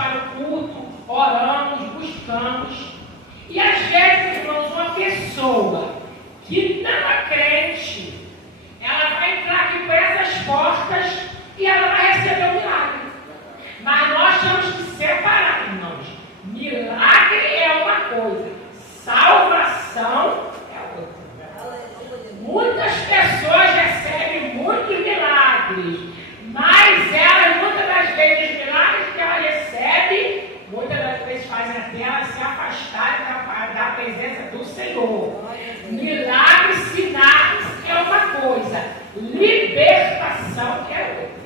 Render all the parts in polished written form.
para o culto, oramos, buscamos. E às vezes, irmãos, uma pessoa que não é crente, ela vai entrar aqui por essas portas e ela vai receber um milagre. Mas nós temos que separar, irmãos. Milagre é uma coisa, salvação é outra. Muitas pessoas recebem muitos milagres, mas elas, muitas das vezes, os milagres que ela recebe, muitas das vezes fazem até ela se afastar da presença do Senhor. Milagres, sinais é uma coisa, libertação é outra.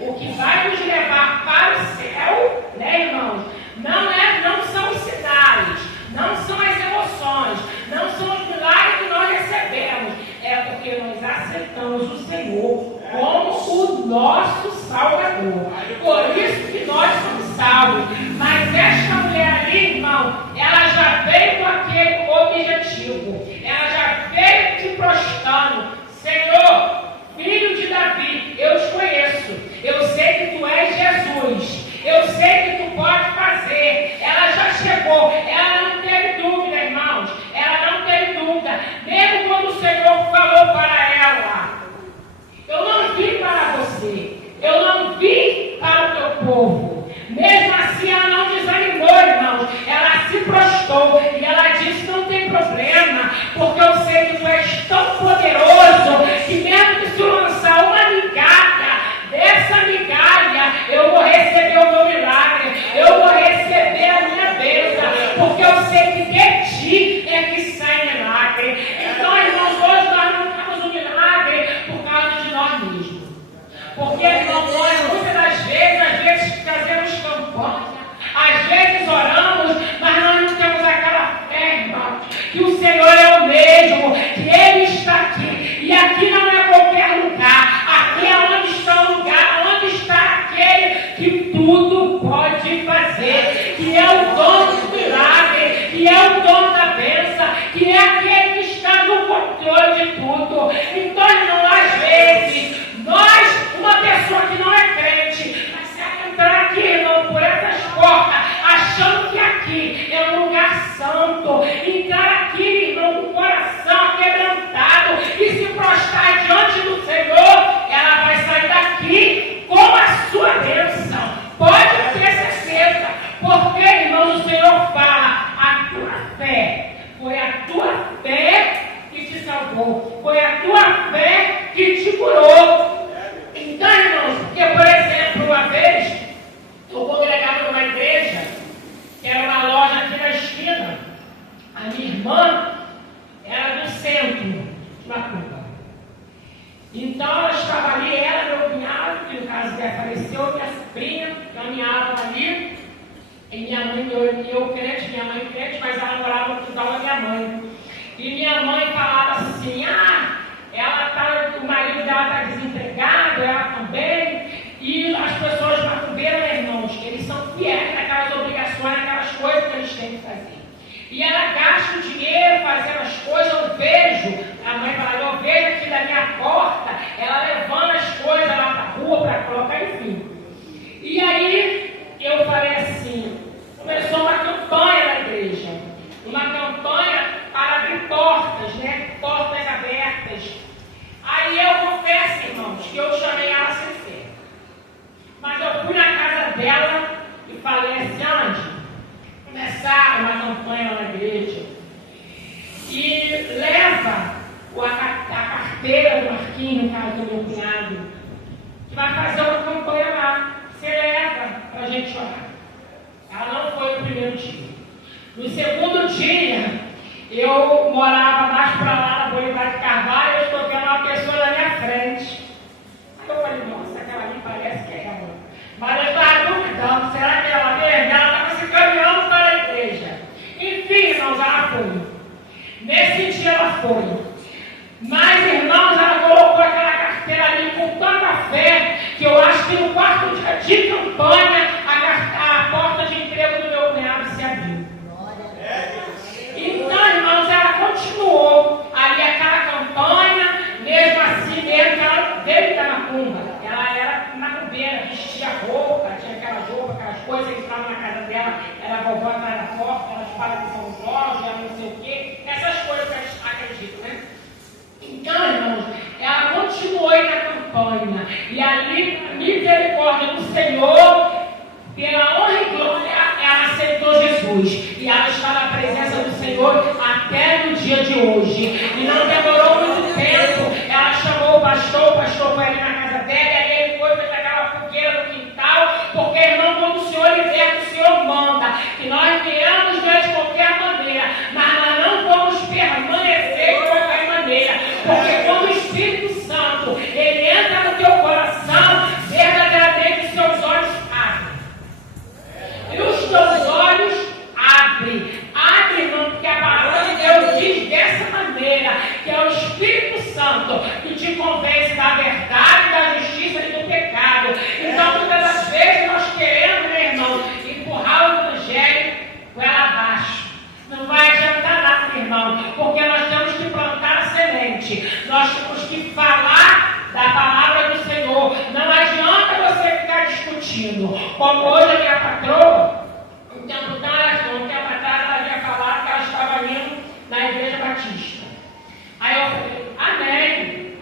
O que vai nos levar para o céu, né, irmãos, não são os sinais, não são as emoções, não são os milagres que nós recebemos, é porque nós aceitamos o Senhor como o nosso Salvador. Por isso que nós somos salvos. Mas esta mulher ali, irmão, ela já veio com aquele objetivo. Ela já veio te prostrando. Senhor, filho de Davi, eu te conheço. Eu sei que tu és Jesus. Eu sei que tu pode fazer. Ela já chegou. Ela não teve dúvida, irmãos. Ela não teve dúvida. Mesmo quando o Senhor falou para ela: eu não vim para você, eu não vim para o teu povo. Mesmo assim, ela não desanimou, irmãos. Ela se prostrou e ela disse: não tem problema, porque eu sei que tu és tão poderoso que mesmo que se eu lançar uma migalha, dessa migalha eu vou receber o meu milagre, eu vou receber a minha bênção, porque eu sei que de ti é que sai milagre. Então, irmãos, hoje nós não temos um milagre por causa de nós mesmos. Porque, irmãos, nós muitas das vezes fazemos campanha, às vezes oramos, mas nós não temos aquela fé, irmãos, que o Senhor é o mesmo, que Ele está aqui. E aqui não é qualquer lugar, aqui é onde está o lugar, onde está aquele que tudo pode fazer, que é o dono do milagre, que é o dono da bênção, que é aquele que está no controle de tudo. Então, irmão, às vezes, uma pessoa que não é crente, mas se ela entrar aqui, irmão, por essas portas, achando que aqui é um lugar santo, entrar aqui, irmão, com o coração quebrantado e se prostrar diante do Senhor, ela vai sair daqui com a sua bênção. Pode ter certeza, porque, irmão, o Senhor fala: a tua fé, foi a tua fé que te salvou, foi a tua fé que te curou. Então, irmãos, porque, por exemplo, uma vez eu congregava numa igreja, que era uma loja aqui na esquina. A minha irmã era do centro de Macumba. Então ela estava ali, ela, meu cunhado, que no caso dela faleceu, minha sobrinha, caminhavam ali, e minha mãe, eu crente, minha mãe crente, mas ela morava no quintal da minha mãe. E minha mãe falava assim: o marido dela está desempregado, ela também. E as pessoas macumbeiras, irmãos, eles são fiéis naquelas obrigações, naquelas coisas que eles têm que fazer. E ela gasta o dinheiro fazendo as coisas. Eu vejo, a mãe fala: eu vejo aqui da minha porta, ela levando as coisas lá para a rua para colocar, enfim. E aí eu falei assim: começou uma campanha na igreja, uma campanha para abrir portas, né? Portas abertas. Aí eu confesso, irmãos, que eu chamei ela sem fé. Mas eu fui na casa dela e falei assim: Andy, começar uma campanha lá na igreja e leva a carteira do Marquinhos, no caso do meu cunhado, que vai fazer uma campanha lá. Você leva para a gente orar. Ela não foi no primeiro dia. No segundo dia, eu morava mais para lá na Bolívar de Carvalho, eu estou vendo uma pessoa na minha frente. Aí eu falei: nossa, aquela ali parece que é ela. Mas eu estava duvidando: será que ela mesmo? Ela estava se caminhando para a igreja. Enfim, irmãos, ela foi. Nesse dia ela foi. Mas, irmãos, ela colocou aquela carteira ali com tanta fé que eu acho que no quarto dia de campanha a porta de emprego do meu cunhado se abriu. Então, irmãos, ela continuou ali aquela campanha, mesmo assim, mesmo que ela veio da macumba. Ela era macumbeira, vestia roupa, tinha aquelas roupas, aquelas coisas, entrava na a vovó atrás da porta, elas falam que são Jorge, ela não sei o quê, essas coisas que eles acreditam, né? Então, irmãos, ela continuou aí na campanha, e ali, a misericórdia do Senhor, pela honra e glória, ela aceitou Jesus, e ela está na presença do Senhor até no dia de hoje, e não demorou muito tempo, ela chamou o pastor foi ali na casa dela, e aí ele foi aquela fogueira no quintal, porque, irmão, quando o Senhor liberta, o Senhor manda, que nós viemos de qualquer maneira, mas nós não vamos permanecer de qualquer maneira, porque quando o Espírito Santo, ele entra no teu coração, verdadeiramente os seus olhos abrem. E os teus olhos abrem, irmão, porque a palavra de Deus diz dessa maneira, que é o Espírito Santo que te convence da verdade, da justiça e do pecado. Então, muitas das vezes nós queremos, meu irmão, empurrar o evangelho goela abaixo. Não vai adiantar nada, irmão, porque nós temos que plantar a semente, nós temos que falar da palavra do Senhor. Não adianta você ficar discutindo, como hoje a minha patroa, um tempo atrás, ela havia falado que ela estava indo na Igreja Batista. Aí eu falei, amém,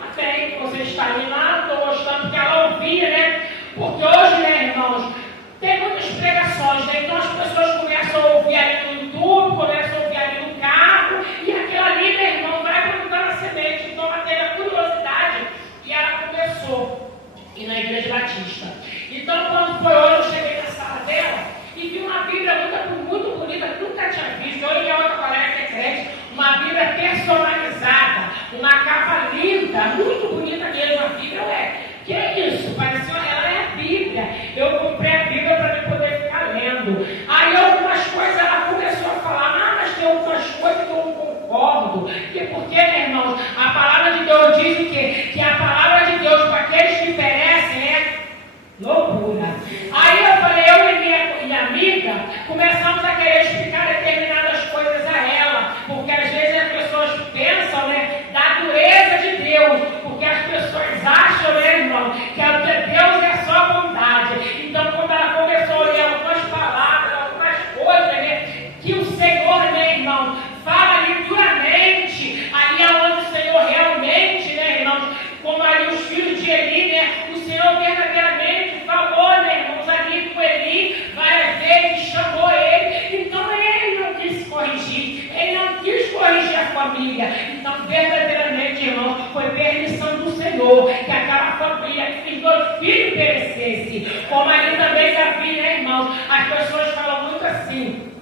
você está indo lá, estou gostando, porque ela ouvia, né? Porque hoje, né, irmãos, tem muitas pregações, né? Então as pessoas começam a ouvir ali no YouTube, começam a ouvir ali no carro, e aquilo ali, meu irmão, vai plantando a semente. Então ela teve a curiosidade e ela começou a ir na Igreja Batista. Então, quando foi hoje, eu cheguei na sala dela e vi uma Bíblia muito bonita, que nunca tinha visto. Eu e a outra colega que é crente, uma Bíblia personalizada, uma capa linda, muito bonita mesmo. A Bíblia que é isso? Parecia, ela é a Bíblia. Eu comprei a Bíblia para poder ficar lendo. Aí algumas coisas ela começou a falar, mas tem algumas coisas que eu não concordo. E porque, meu irmão, a palavra de Deus diz o quê? Que a palavra de Deus para aqueles que perecem é loucura. Aí eu falei, eu e minha amiga começamos a querer explicar determinadas coisas a ela, porque às vezes as pessoas pensam, né, da dureza de Deus, porque as pessoas acham, né, irmão, que Deus é só bondade. Então, quando ela começou a ler algumas palavras, algumas coisas, né, que o Senhor, né, irmão, fala ali duramente, ali aonde o Senhor realmente, né, irmãos, como ali os filhos de Eli, né, o Senhor verdadeiramente falou, né, irmãos, ali com Eli, várias vezes chamou ele. Então ele não quis corrigir, ele não quis corrigir a família. Então, verdadeiramente, irmãos, foi permissão do Senhor que aquela família, que os dois filhos perecessem. Como ali também Davi, né, irmãos, as pessoas falam muito assim,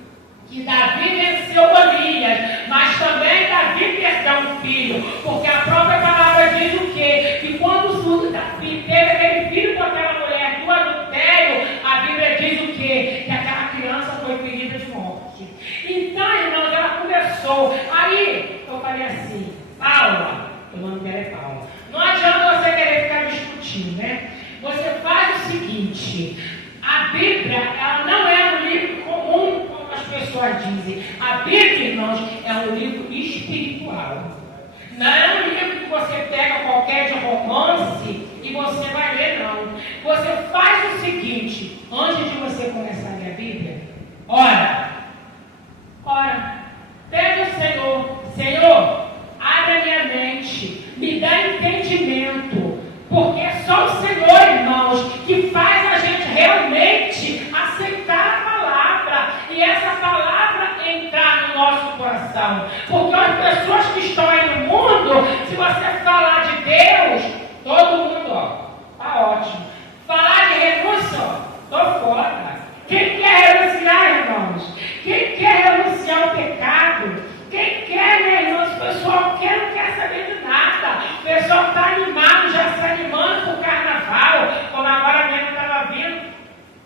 que Davi venceu Golias, mas também Davi perdeu um filho, porque a própria palavra diz o quê? Que quando o Davi teve aquele filho com aquela mulher do adultério, a Bíblia diz o quê? Que aquela criança foi ferida de morte. Então, irmãos, ela começou. Aí eu falei assim, Paula, o nome dela é Paula, não adianta você querer ficar discutindo, né? Você faz o seguinte, a Bíblia, ela não é um livro comum, como as pessoas dizem. A Bíblia, irmãos, é um livro espiritual. Não é um livro que você pega qualquer de romance e você vai ler, não. Você faz o seguinte, antes de você começar a ler a Bíblia, ora, pede ao Senhor, Senhor, abre a minha mente, me dá entendimento, porque é só o Senhor, irmãos, que faz a gente realmente aceitar a palavra e essa palavra entrar no nosso coração. Porque as pessoas que estão aí no mundo, se você falar de Deus, todo mundo, tá ótimo. Falar de renúncia, tô fora. Quem quer renunciar, irmãos? Quem quer renunciar ao pecado? Quem quer, né, irmãos? O pessoal não quer saber de nada. O pessoal está animado, já se animando para o carnaval. Como agora mesmo estava vindo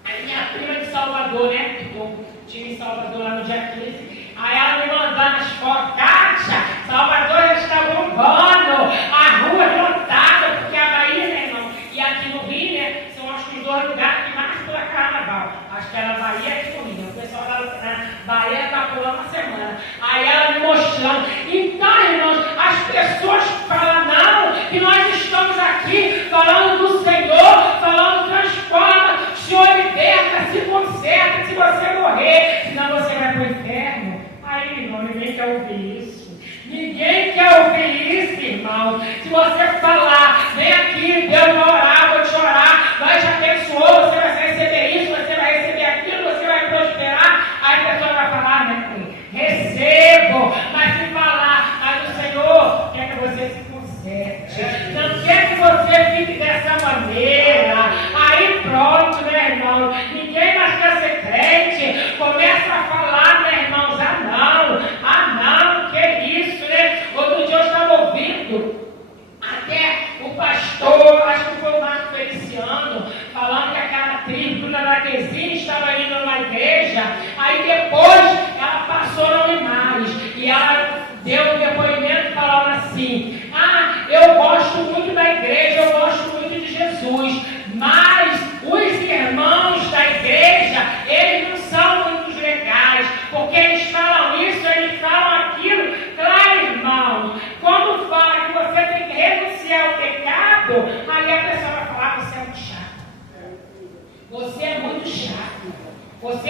a minha prima de Salvador, né? Eu estive em Salvador lá no dia 15. Aí ela me mandando as fotos. Kátia, Salvador já está bombando. A rua lotada, porque a Bahia, né, irmão? E aqui no Rio, né? São acho que os dois lugares que mais pula carnaval. Acho que era Bahia e aqui no Rio. O pessoal da Bahia está pulando uma semana. Aí ela me mostrando. Então, irmãos, as pessoas falam, não, que nós estamos aqui falando do Senhor, falando transforma, o Senhor liberta, se conserta, se você morrer, senão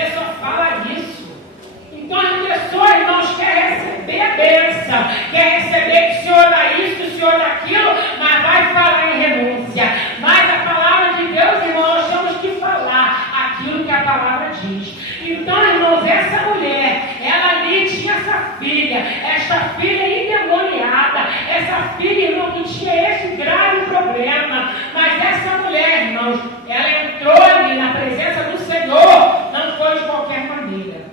Você só fala isso. Então a pessoa, irmãos, quer receber a bênção, quer receber que o Senhor dá isso, que o Senhor dá aquilo, mas vai falar em renúncia. Mas a palavra de Deus, irmãos, nós temos que falar aquilo que a palavra diz. Então, irmãos, essa mulher, ela ali tinha essa filha endemoniada, essa filha, irmão, que tinha esse grave problema. Mas essa mulher, irmãos, ela entrou ali na presença do Senhor, não foi de qualquer maneira.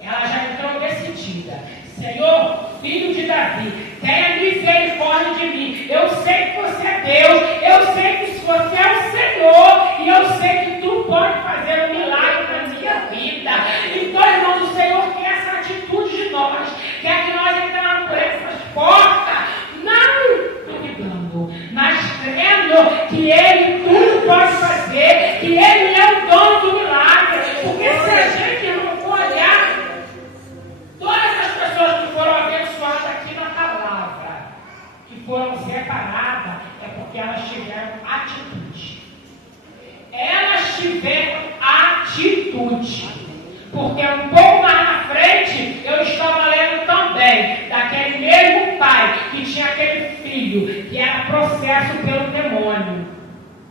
Ela já entrou decidida. Senhor, filho de Davi, tenha misericórdia de mim. Eu sei que você é Deus, eu sei que você é o Senhor, e eu sei que tu pode fazer um milagre na minha vida. Então, irmãos, o Senhor quer essa atitude de nós, quer que nós entramos por essas portas, não duvidando, mas crendo que Ele tudo pode fazer, que Ele é o dono do milagre. Porque se a gente não for olhar, todas as pessoas que foram abençoadas aqui na palavra, que foram separadas, é porque elas tiveram atitude. Elas tiveram atitude. Porque um pouco mais na frente, eu estava lendo também daquele mesmo pai que tinha aquele filho que era processo pelo demônio,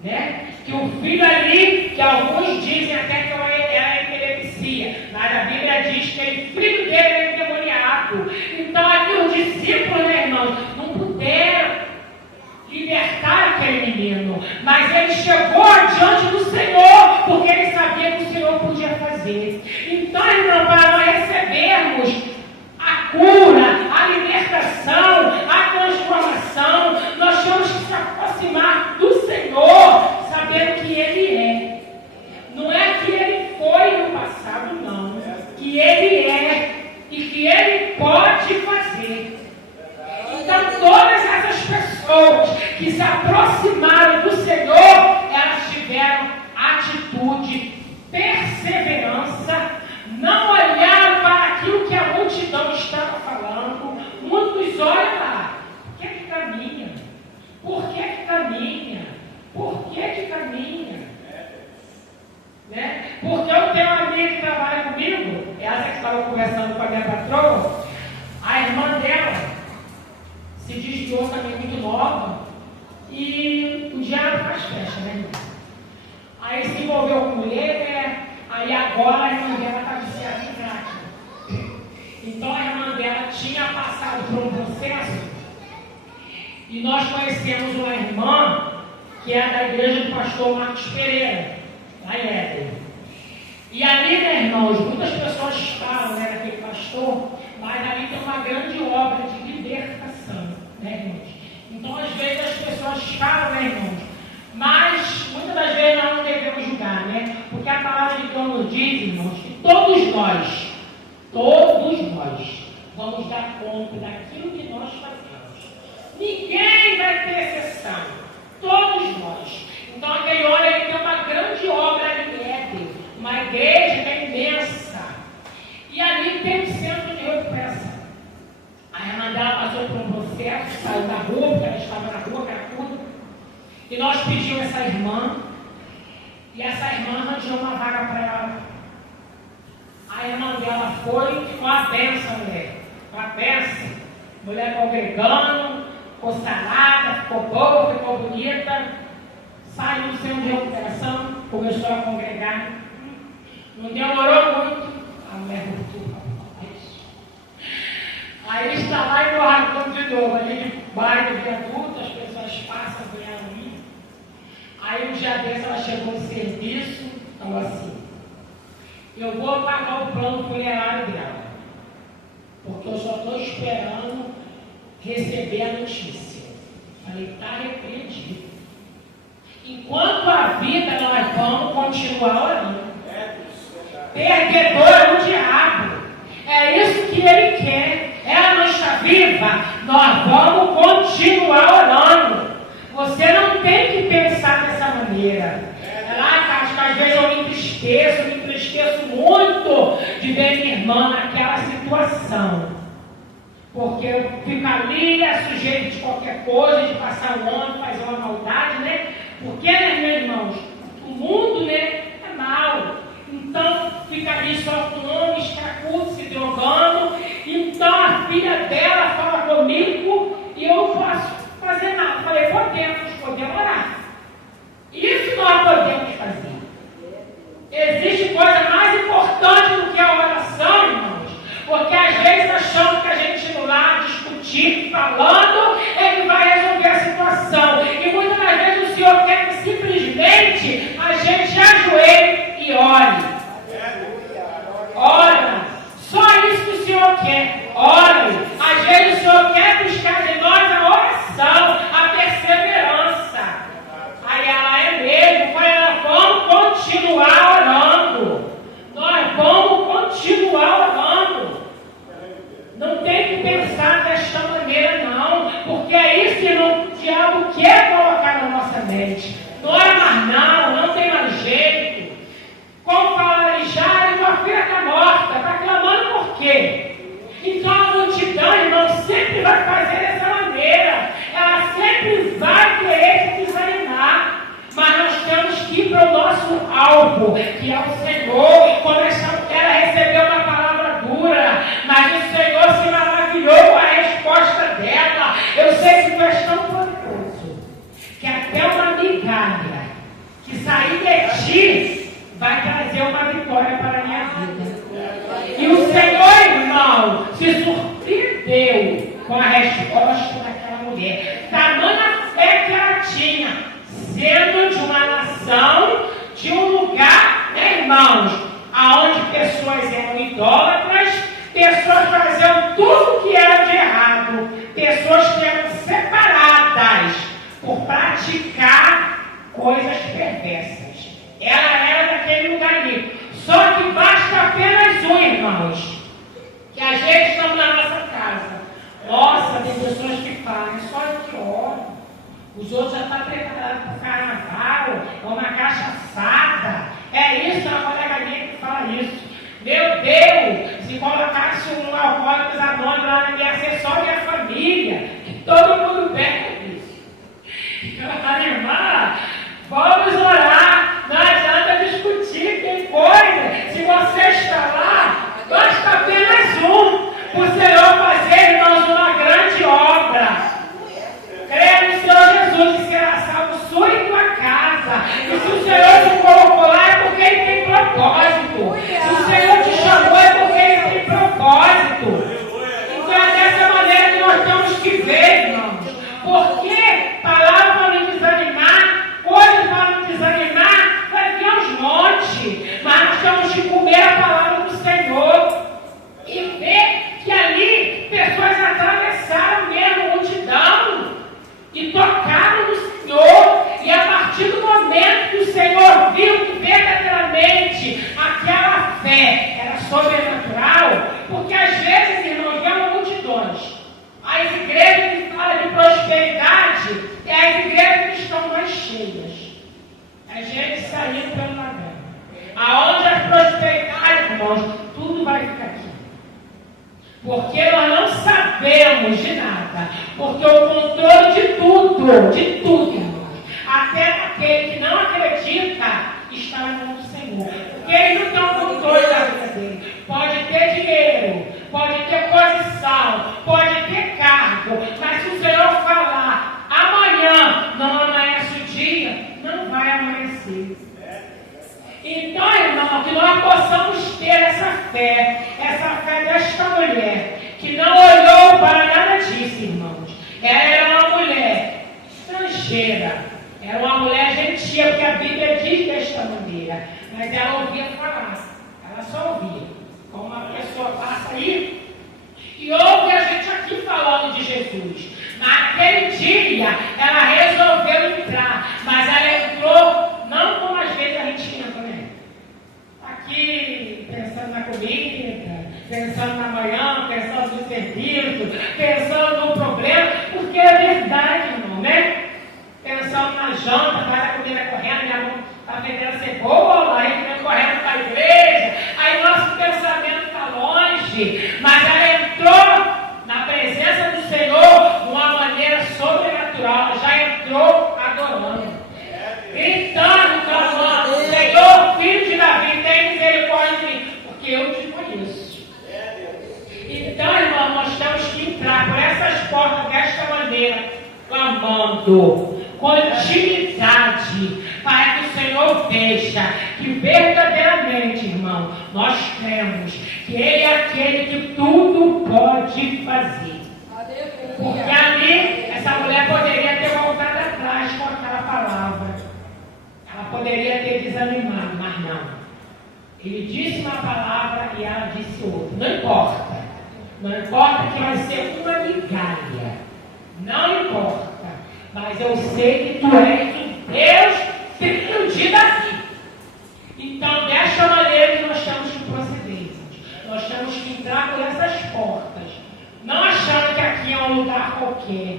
né? Que o filho ali, que alguns dizem até que era epilepsia, mas a Bíblia diz que o filho dele era endemoniado. Então aqui os discípulos, né, irmãos, não puderam libertar aquele menino, mas ele chegou diante do Senhor, porque ele sabia que o Senhor podia fazer. Então, irmão, para nós recebermos a cura, a libertação, a transformação, nós temos que se aproximar do Senhor, sabendo que Ele é. Não é que Ele foi no passado, não. Que Ele é e que Ele pode fazer. Então, todas essas pessoas que se aproximaram do Senhor, elas tiveram atitude, perseverança, não olharam para aquilo que a multidão estava falando. Muitos olham lá, por que caminha? Por que caminha? Por que caminha? Né? Porque eu tenho uma amiga que trabalha comigo, essa que estava conversando com a minha patroa, a irmã dela se desviou também muito nova, e o diabo faz festa, né, irmão? Aí se envolveu com mulher, né? Aí agora a irmã dela está viciada em crack. Então a irmã dela tinha passado por um processo, e nós conhecemos uma irmã que é da igreja do pastor Marcos Pereira, lá em Éden. E ali, né, irmãos, muitas pessoas falam, né, daquele pastor, mas ali tem uma grande obra de libertação, né, irmãos? Então, às vezes, as pessoas falam, né, irmãos? Mas, muitas das vezes, nós não devemos julgar, né? Porque a palavra de Deus nos diz, irmãos, que todos nós vamos dar conta daquilo que nós fazemos. Ninguém vai ter exceção. Todos nós. Então, aquele homem ele tem uma grande obra ali em Éden, uma igreja imensa. E ali tem um centro de recuperação. A irmã dela passou por um processo, saiu da rua, porque ela estava na rua, cracuda. E nós pedimos essa irmã, e essa irmã arranjou uma vaga para ela. A irmã dela foi e ficou a benção, mulher. Uma benção. Mulher congregando, ficou sarada, ficou boa, ficou bonita. Saiu do centro de recuperação, começou a congregar. Não demorou muito, a mulher voltou. Aí está lá e morrendo de novo, ali de bairro de adulto, as pessoas passam por ela ali. Aí um dia desse ela chegou no serviço, falou assim, eu vou pagar o plano funerário dela, porque eu só estou esperando receber a notícia. Falei, está repreendido. Enquanto a vida, nós vamos continuar orando. Perdedor é o diabo. É isso que ele quer. Ela não está viva, nós vamos continuar orando. Você não tem que pensar dessa maneira. Acho que às vezes eu me entristeço muito de ver minha irmã naquela situação. Porque fica ali, é sujeito de qualquer coisa, de passar o ano, fazer uma maldade, né? Porque, né, meus irmãos, o mundo, né, é mau. Então, fica ali ali só com homens, cracudos, se drogando. Então a filha dela fala comigo e eu não posso fazer nada. Falei, podemos orar. Isso nós podemos fazer. Existe coisa mais importante do que a oração, irmãos. Porque às vezes achamos que a gente ir lá discutir, falando, é que vai resolver a situação. E muitas das vezes o Senhor quer que simplesmente a gente ajoelhe e ore. Ora, só isso que o Senhor quer. Ore. Às vezes o Senhor quer buscar de nós a oração, a perseverança. Aí ela é mesmo. Falei, vamos continuar orando. Nós vamos continuar orando. Não tem que pensar desta maneira, não. Porque é isso que o diabo quer colocar na nossa mente. Não é mais não tem mais jeito. Como fala já, uma filha está morta, está clamando por quê? Então a multidão, irmão, sempre vai fazer dessa maneira. Ela sempre vai querer se desanimar. Mas nós temos que ir para o nosso alvo, que é o Senhor. Quando essa mulher recebeu uma palavra dura, mas o Senhor se maravilhou com a resposta dela. Eu sei que tu és tão poderoso, que até uma migalha que sair de ti vai trazer uma vitória para a minha vida. E o Senhor, irmão, se surpreendeu com a resposta daquela mulher. Tamanha fé que ela tinha, sendo de uma nação, de um lugar, irmãos, aonde pessoas eram idólatras, pessoas faziam tudo que era de errado, pessoas que eram separadas por praticar coisas perversas. Ela era daquele lugar ali. Só que basta apenas um, irmãos, que às vezes estamos na nossa casa. Nossa, tem pessoas que falam, só que oram. Os outros já estão preparados para o carnaval, ou uma cachaçada. É isso, a colega minha que fala isso. Meu Deus, se colocasse um alcoólicos anônimos lá na minha assessora e a família, que todo mundo bebe isso. Ela fala, irmã, vamos orar, não adianta discutir, tem coisa. Se você está lá, basta apenas um, o Senhor fazer, irmãos, uma grande obra. Creia no Senhor Jesus que será salvo sua e tua casa. E se o Senhor te colocou lá é porque Ele tem propósito. Se o Senhor te chamou é porque Ele tem propósito. Então é dessa maneira que nós temos que ver, irmãos. Porque palavras para nos desanimar, coisas para nos desanimar, vai vir aos montes. Mas nós temos que comer a palavra do Senhor e ver que ali pessoas atravessaram mesmo a multidão e tocaram no Senhor, e a partir do momento que o Senhor viu que verdadeiramente aquela fé era sobrenatural, porque às vezes, irmãos, vemos multidões. As igrejas que falam de prosperidade é as igrejas que estão mais cheias. A gente saindo pelo ladrão. Aonde a prosperidade, irmãos, tudo vai ficar aqui. Porque nós não sabemos de nada. Porque o controle de tudo, irmãos, até aquele que não acredita, está na mão do Senhor. Porque Ele não tem o controle da vida dele. Pode ter dinheiro, pode ter posição, pode ter cargo, mas se o Senhor falar, amanhã não amanhece o dia, não vai amanhecer. Então, irmão, que nós possamos ter essa fé desta mulher, que não olhou para nada disso, irmãos. Ela era uma mulher estrangeira, era uma mulher gentil, porque a Bíblia diz desta maneira, mas ela ouvia falar, ela só ouvia. Como uma pessoa passa aí e ouve a gente aqui falando de Jesus. Naquele dia, ela resolveu entrar, mas ela entrou não como às vezes a gente entra, né? Aqui, pensando na comida, pensando na manhã, pensando no serviço, pensando no problema, porque é verdade, irmão, né? Pensando na janta, faz a comida correndo, minha mão está vendendo cebola, a gente vem correndo para a igreja, aí nosso pensamento está longe, mas ela entrou na presença do Senhor de uma maneira sobrenatural, ela já entrou adorando, gritando, clamando, Senhor, filho de Davi, tem misericórdia de mim, porque isso. Então, irmão, nós temos que entrar por essas portas desta maneira, clamando, com intimidade, para que o Senhor veja que verdadeiramente, irmão, nós cremos que Ele é aquele que tudo pode fazer. Porque ali, essa mulher poderia ter voltado atrás com aquela palavra. Ela poderia ter desanimado, mas não. Ele disse uma palavra e ela disse outra. Não importa. Não importa que vai ser uma migalha. Não importa. Mas eu sei que tu és o Deus filho de Davi. Então, desta maneira que nós temos que proceder. Nós temos que entrar por essas portas. Não achando que aqui é um lugar qualquer.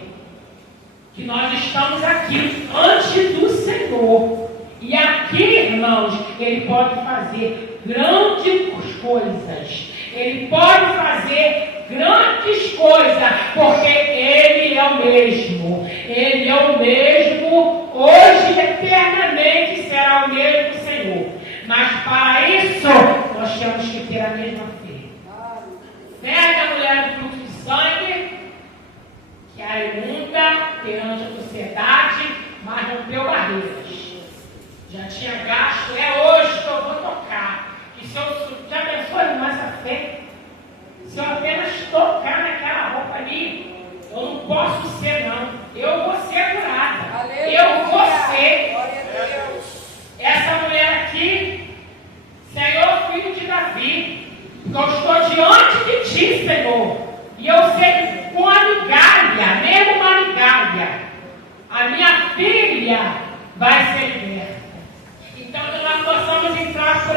Que nós estamos aqui antes do Senhor. E aqui, irmãos, Ele pode fazer grandes coisas. Ele pode fazer grandes coisas, porque Ele é o mesmo. Ele é o mesmo, hoje e eternamente será o mesmo Senhor. Mas para isso, nós temos que ter a mesma fé. Fé da mulher do fluxo de sangue, que era imunda perante a sociedade, mas rompeu barreiras. Já tinha gasto, é hoje que eu vou tocar. Que se eu já pensou em essa fé? Se eu apenas tocar naquela roupa ali, eu não posso ser, não. Eu vou ser curada. Aleluia. Eu vou ser. Essa mulher aqui, Senhor, filho de Davi, eu estou diante de ti, Senhor. E eu sei que com a migalha, mesmo uma migalha, a minha filha vai ser liberta. Então, que nós possamos entrar por